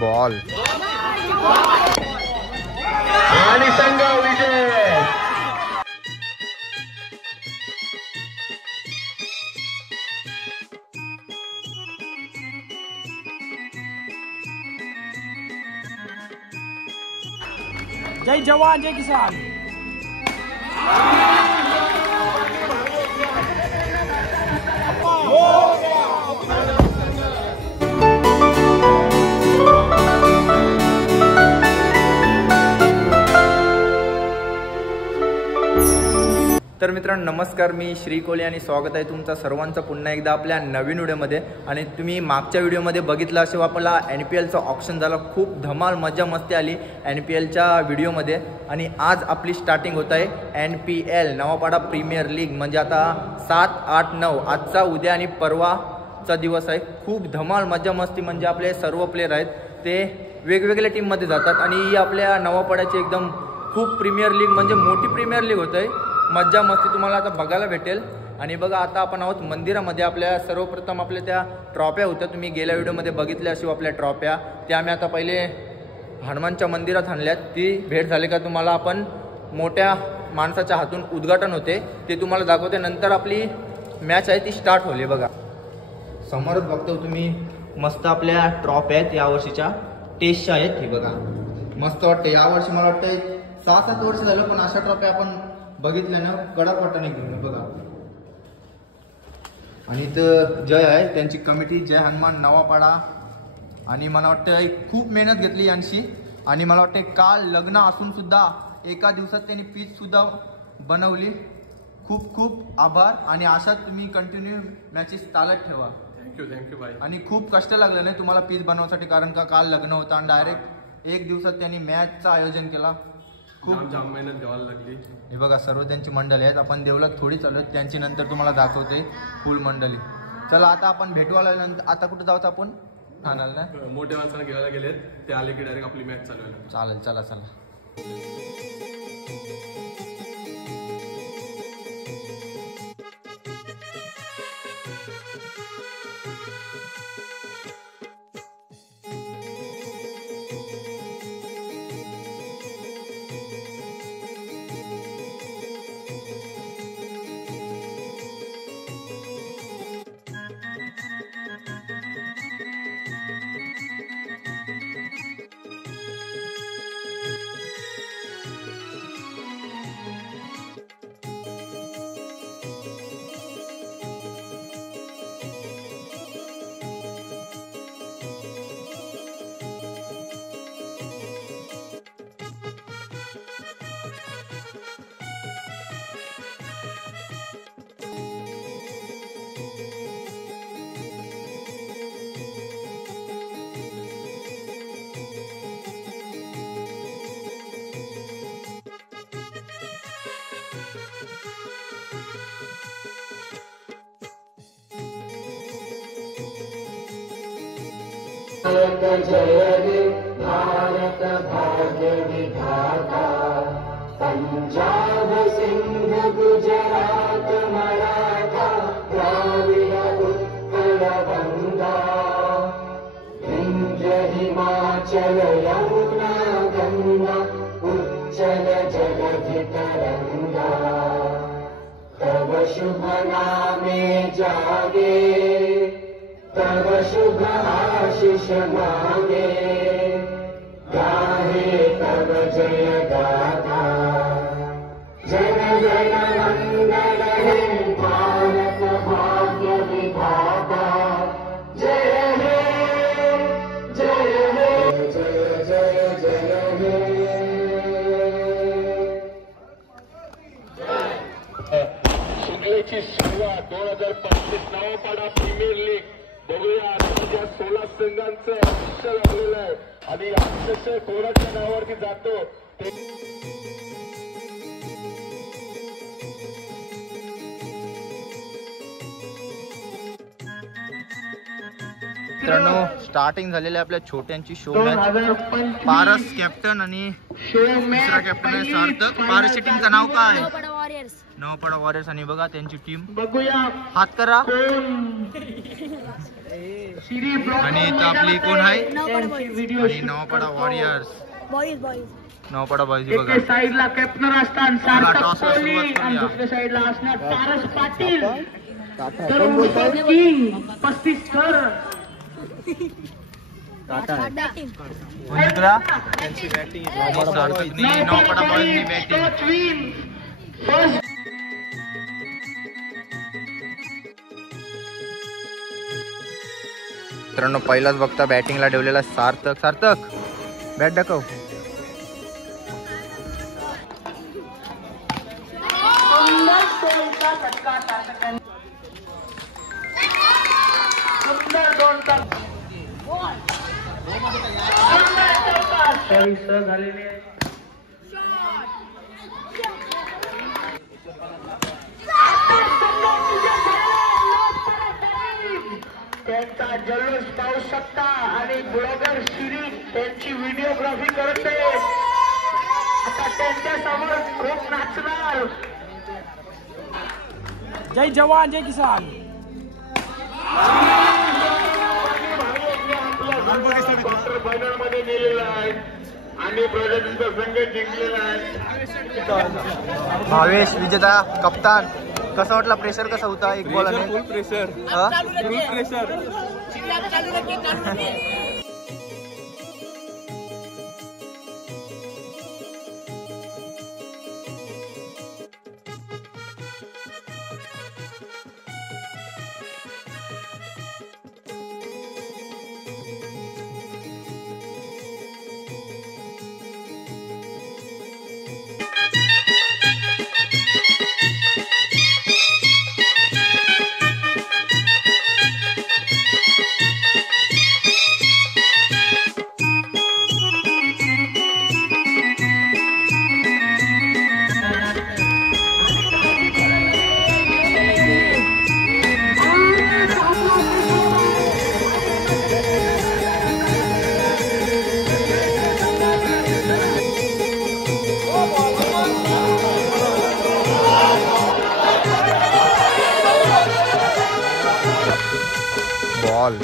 Ball आणि संघ विजय. जय जवान जय किसान. तर मित्रांनो नमस्कार, मी श्री कोहली आणि स्वागत आहे तुमचं सर्वांचं पुन्हा एकदा आपल्या नवीन व्हिडिओमध्ये. आणि तुम्ही मागच्या व्हिडिओमध्ये बघितलं असेल आपला NPLचं ऑप्शन झालं, खूप धमाल मजा मस्ती आली NPLच्या व्हिडिओमध्ये. आणि आज आपली स्टार्टिंग होत आहे NPL नवापाडा प्रीमियर लीग. म्हणजे आता 7, 8, 9 आजचा, उद्या आणि परवाचा दिवस आहे. खूप धमाल मजा मस्ती, म्हणजे आपले सर्व प्लेयर आहेत ते वेगवेगळ्या टीममध्ये जातात. आणि ही आपल्या नवापाड्याची एकदम खूप प्रीमियर लीग, म्हणजे मोठी प्रीमियर लीग होत आहे. मज्जा मस्ती तुम्हाला आता बघायला भेटेल. आणि बघा आता आपण आहोत मंदिरामध्ये. आपल्या सर्वप्रथम आपल्या त्या ट्रॉफ्या होत्या, तुम्ही गेल्या व्हिडिओमध्ये बघितल्या असेल आपल्या ट्रॉफ्या, त्या आम्ही आता पहिले हनुमानच्या मंदिरात आणल्यात. ती भेट झाली का तुम्हाला आपण मोठ्या माणसाच्या हातून उद्घाटन होते ते तुम्हाला दाखवते. नंतर आपली मॅच आहे ती स्टार्ट होली. बघा समोरच बघतो तुम्ही मस्त आपल्या ट्रॉफ्या आहेत, यावर्षीच्या टेस्टच्या आहेत. ही बघा मस्त वाटते. यावर्षी मला वाटतं 6-7 वर्ष झालं पण अशा ट्रॉफ्या आपण बघितलं ना, कडक वाटाने घेऊन. बघा आणि इथं जय आहे त्यांची कमिटी, जय हनुमान नवापाडा. आणि मला वाटतं खूप मेहनत घेतली यांची. आणि मला वाटतं काल लग्न असून सुद्धा एका दिवसात त्यांनी पीच सुद्धा बनवली. खूप खूप आभार. आणि अशाच तुम्ही कंटिन्यू मॅचेस चालत ठेवा. Thank you bye. आणि खूप कष्ट लागलं नाही तुम्हाला पीच बनवण्यासाठी, कारण का काल लग्न होतं आणि डायरेक्ट एक दिवसात त्यांनी मॅचचं आयोजन केला. खूप जाम मेहनत घ्यावी लागली. हे बघा सर्व त्यांची मंडळी आहेत. आपण देवळात थोडी चालू आहेत, त्यांची नंतर तुम्हाला दाखवते फुल मंडळी. चला आता आपण भेटवायला नंतर आता कुठं जाऊत आपण ठाण्याला ना, मोठ्या माणसांना घ्यायला गेलेत, ते आले की डायरेक्ट आपली मॅच चालू आहे. चालेल चला चला. जय हे भारत भाग्य विधाता, पंजाब सिंध गुजरात मराठा द्राविड उत्कल गंगा, विंध्य हिमाचल यमुना गंगा उच्चल जलधि तरंगा, तव शुभ नामे जागे, तव शुभ आशीष मांगे, गाहे तव जय गाथा, जन जन मंगल हे भारत भाग्य विधाता, जय हे जय हे जय जय जय हे. शुक्लेची सुरुवात 2025 नवापाडा प्रीमियर लीग. बघूया आता 16 संघांचं आयुष्य लागलेलं आहे आणि अक्षरशः कोणाच्या नावावरती जातो ते. मित्रांनो स्टार्टिंग झालेली आपल्या छोट्यांची शो मॅच. पारस कॅप्टन आणि दुसरा कॅप्टन आहे सार्थक. पारसच्या टीमचं नाव काय? वॉरियर्स आणि बघा त्यांची टीम बघूया हात करा कोण आणि इथं आपली कोण आहे व्हिडिओ आणि नवापाडा वॉरियर्स नवापाडा बॉईज बघा एके साईडला कॅप्टन असतात सार्थक टॉसला कोहली सुरुवात आणि करूया. दुसऱ्या साईडला असणार पारस पाटील तर किंग 35 कर म्हणजे तुला त्यांची बॅटिंग नवापाडा बॉईजची बॅटिंग मित्रांनो पहिलाच बघता बॅटिंगला ठेवलेला सार्थक बॅट दाखव झालेले त्यांचा जल्लोष पाहू शकता आणि ब्लॉगर शिरीष त्यांची व्हिडिओग्राफी करते आता त्यांच्या समोर खूप नाचणार जय जवान जय किसान क्वार्टर फायनल मध्ये गेलेला आहे आणि प्रजातीचा संघ जिंकलेला आहे भावेश विजेता कप्तान कसा वाटला प्रेशर कसा होता एक बॉल फुल प्रेशर बॉल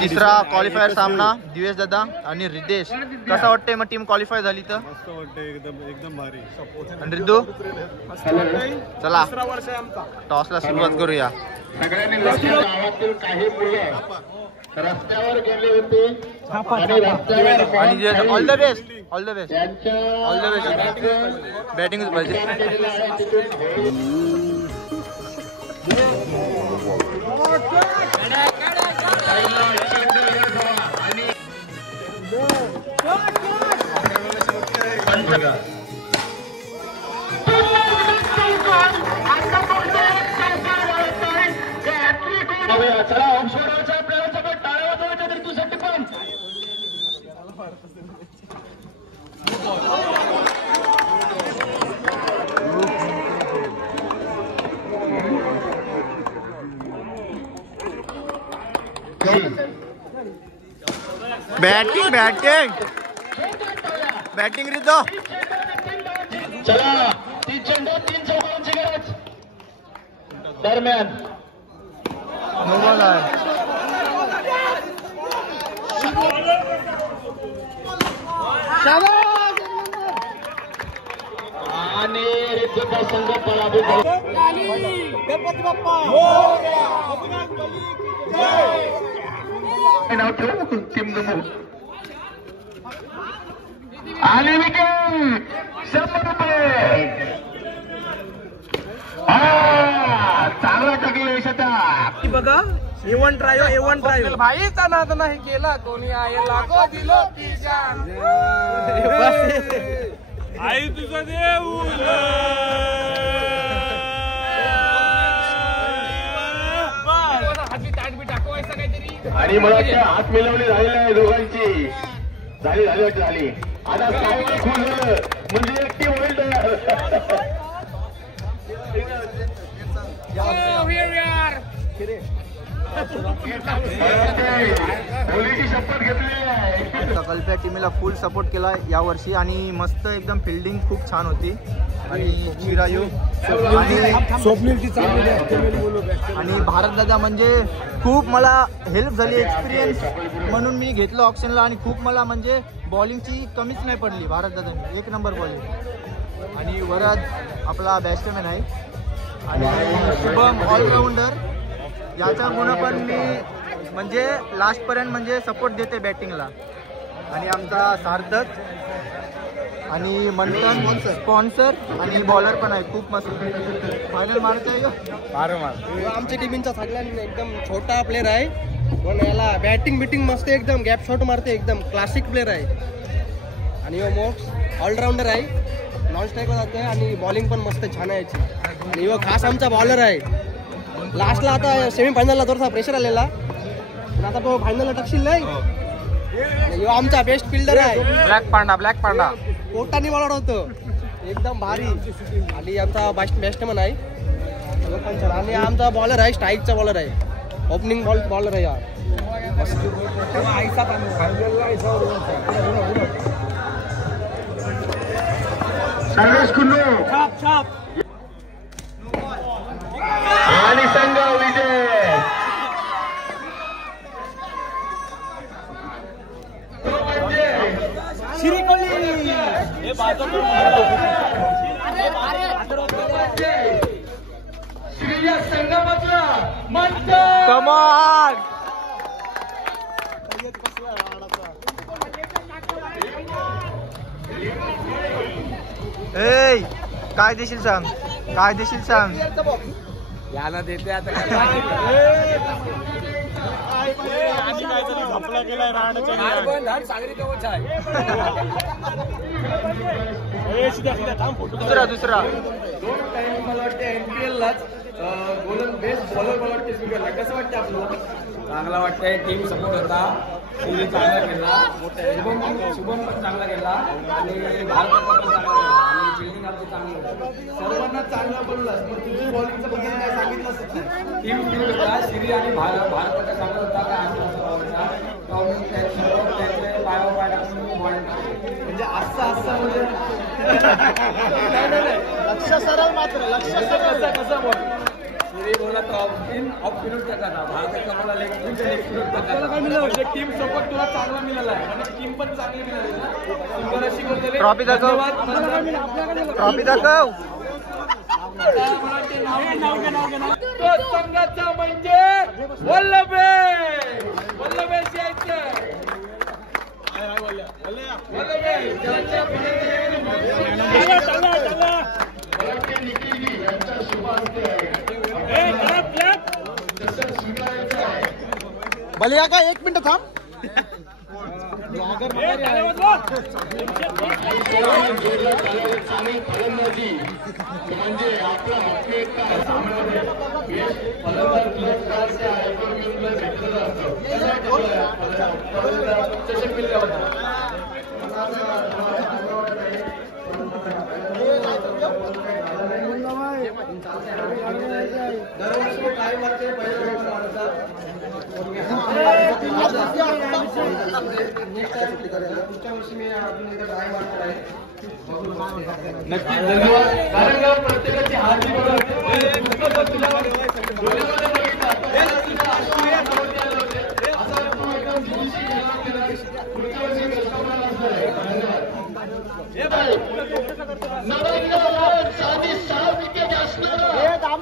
तिसरा क्वालिफायर सामना दिवेश दादा आणि रितेश कसा वाटतंय मग टीम क्वालिफाय झाली तर मस्त वाटतंय एकदम भारी आणि रिद्धू चला वर्ष आहे आमचा टॉसला सुरुवात करूया सगळ्यांनी लक्ष गावातील काही मुलं रस्त्यावर गेले होते आणि रस्त्यावर आणि Divesh all the best all the best त्यांच्या ऑल द बेस्ट बॅटिंग पाहिजे केलेलं आहे तिथून चला ऑफशोरच्या प्लेयरचा पण टाळ्या वाजवायच्या तरी तुझ्यासाठी पण बॅटिंग बॅटिंग बॅटिंग रिद्धू चला 3 चेंडू 3 चौकांची गरज दरम्यान आणि रिद्धूचा संघ पराभूत नाव ठेवू टीम नमो आणि विकेट 100 रुपये चांगला टाकला यशता बघा A1 ट्राय भाईचा नाद नाही केला कोणी आहे लागो दिलो किशान. 1 आई तुझं देऊल आणि मला वाटतं हात मिळवली झालेली आहे दोघांची. झाली आता स्कायवर खूप झालं म्हणजे एक टीम होईल तयार. होलीची शपथ घेतलेली आहे. कल्प्या टीमला फुल सपोर्ट केला यावर्षी आणि मस्त एकदम फिल्डिंग खूप छान होती. आणि चिरायू आणि स्वप्नीलची चांगली आणि भारत दादा म्हणजे खूप मला हेल्प झाली एक्सपिरियन्स म्हणून मी घेतलं ऑप्शनला. आणि खूप मला म्हणजे बॉलिंगची कमीच नाही पडली भारत दादा. एक नंबर बॉलिंग. आणि वरात आपला बॅट्समॅन आहे आणि शुभम ऑलराऊंडर. याचा गुण पण मी म्हणजे लास्टपर्यंत म्हणजे सपोर्ट देते बॅटिंगला. आणि आमचा सार्थक आणि मंथन स्पॉन्सर आणि बॉलर पण आहे. खूप मस्त फायनल मारत आहे का. आमच्या टीमचा सगळ्यांनी एकदम छोटा प्लेअर आहे पण याला बॅटिंग बिटिंग मस्त एकदम गॅप शॉट मारते. एकदम क्लासिक प्लेअर आहे. आणि मोक्स ऑलराऊंडर आहे. नॉन स्ट्राईकला जातोय आणि बॉलिंग पण मस्त छान आहे याची. आणि खास आमचा बॉलर आहे. लास्टला आता सेमीफायनलला थोडासा प्रेशर आलेला पण आता तो फायनलला टाकशील नाही. आमचा बेस्ट फिल्डर आहे. ब्लॅक पांडा कोटानी बॉलर होतं एकदम भारी. आणि आमचा बॅट्समन आहे आणि आमचा बॉलर आहे स्ट्राईकचा बॉलर आहे. ओपनिंग बॉलर आहे यार. आणि संघ विजय. श्रीया संघामधला मंच. कमान ए काय देशील सांग. याला देते आता दुसरा दोन टाइम मला वाटतं NPL लाच गोलन बेस्ट बॉलर मला वाटतं स्वीकारला. कसं वाटतं आपल्याला. चांगला वाटतंय. टीम सपोर्ट होता. चांगला केला. शुभम पण चांगला केला आणि भारत पण चांगला केला आणि फिल्डिंग आपली चांगली होती. सर्वांना चांगला बोलला पण तुझी बॉलिंगचं बद्दल काय सांगितलं. टीम होता. श्री आणि भारत चांगला होता त्याचे पायावर पाय टाकून म्हणजे असं म्हणजे लक्ष सरळ मात्र लक्ष कसं बॉल श्री बोला ऑफ पिरियड त्याचा था. भारताचा टीम सपोर्ट तुला चांगला मिळाला आहे आणि टीम पण चांगली मिळाली. ट्रॉफी दाखव. संघाचा म्हणजे वल्लभेश यायचं. बलिया का 1 मिनिट थांब. म्हणजे आपला दरवर्षी टाइम वाटते पुढच्या वर्षी मी टाइम वाटत आहे. नक्की धन्यवाद. कारण प्रत्येकाची हात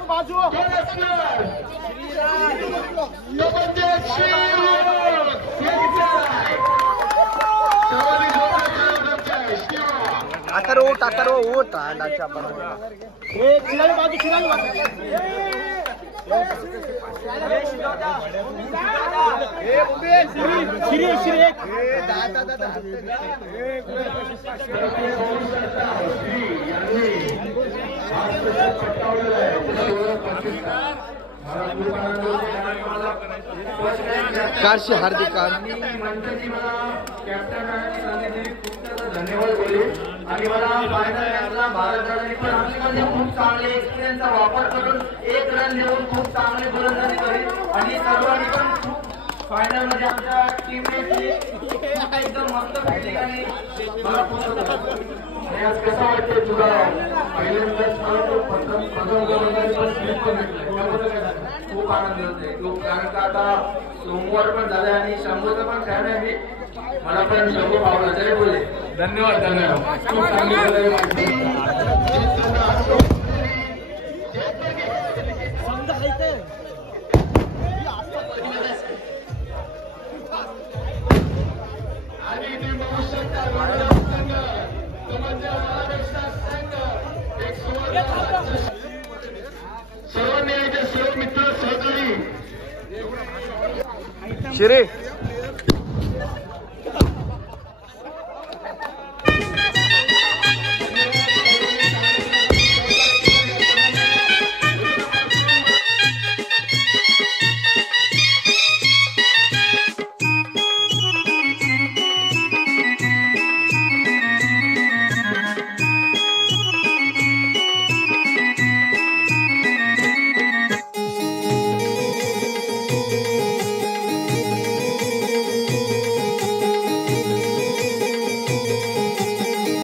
बाजू आता ओट अंडाच्या कारशी हार्दिक कार मंचाची मला कॅप्टन आणि संधी दिली खूप त्याचा धन्यवाद बोलले आणि मला फायनल मॅचला भारताने पण आमच्यामध्ये खूप चांगले एक्सपिरियन्सचा वापर करून 1 रन देऊन खूप चांगले गोलंदाजी केली आणि सर्वांनी पण खूप फायनल मध्ये आमच्या टीमने एकदम मस्त खेळली आणि मला आज कसं वाटतंय तुला पहिल्यांदाच प्रथम गोलंदाजी पण स्लिप पण भेटलं खूप आनंद होतोय खूप कारण का आता सोमवार पण झाले आणि शंभूचं पण फॅन आहे मी मला पण शंभू पावला तरी बोलले धन्यवाद धन्यवाद खूप चांगली सर्वांनी यायचे सर्व मित्र सहकारी शिरे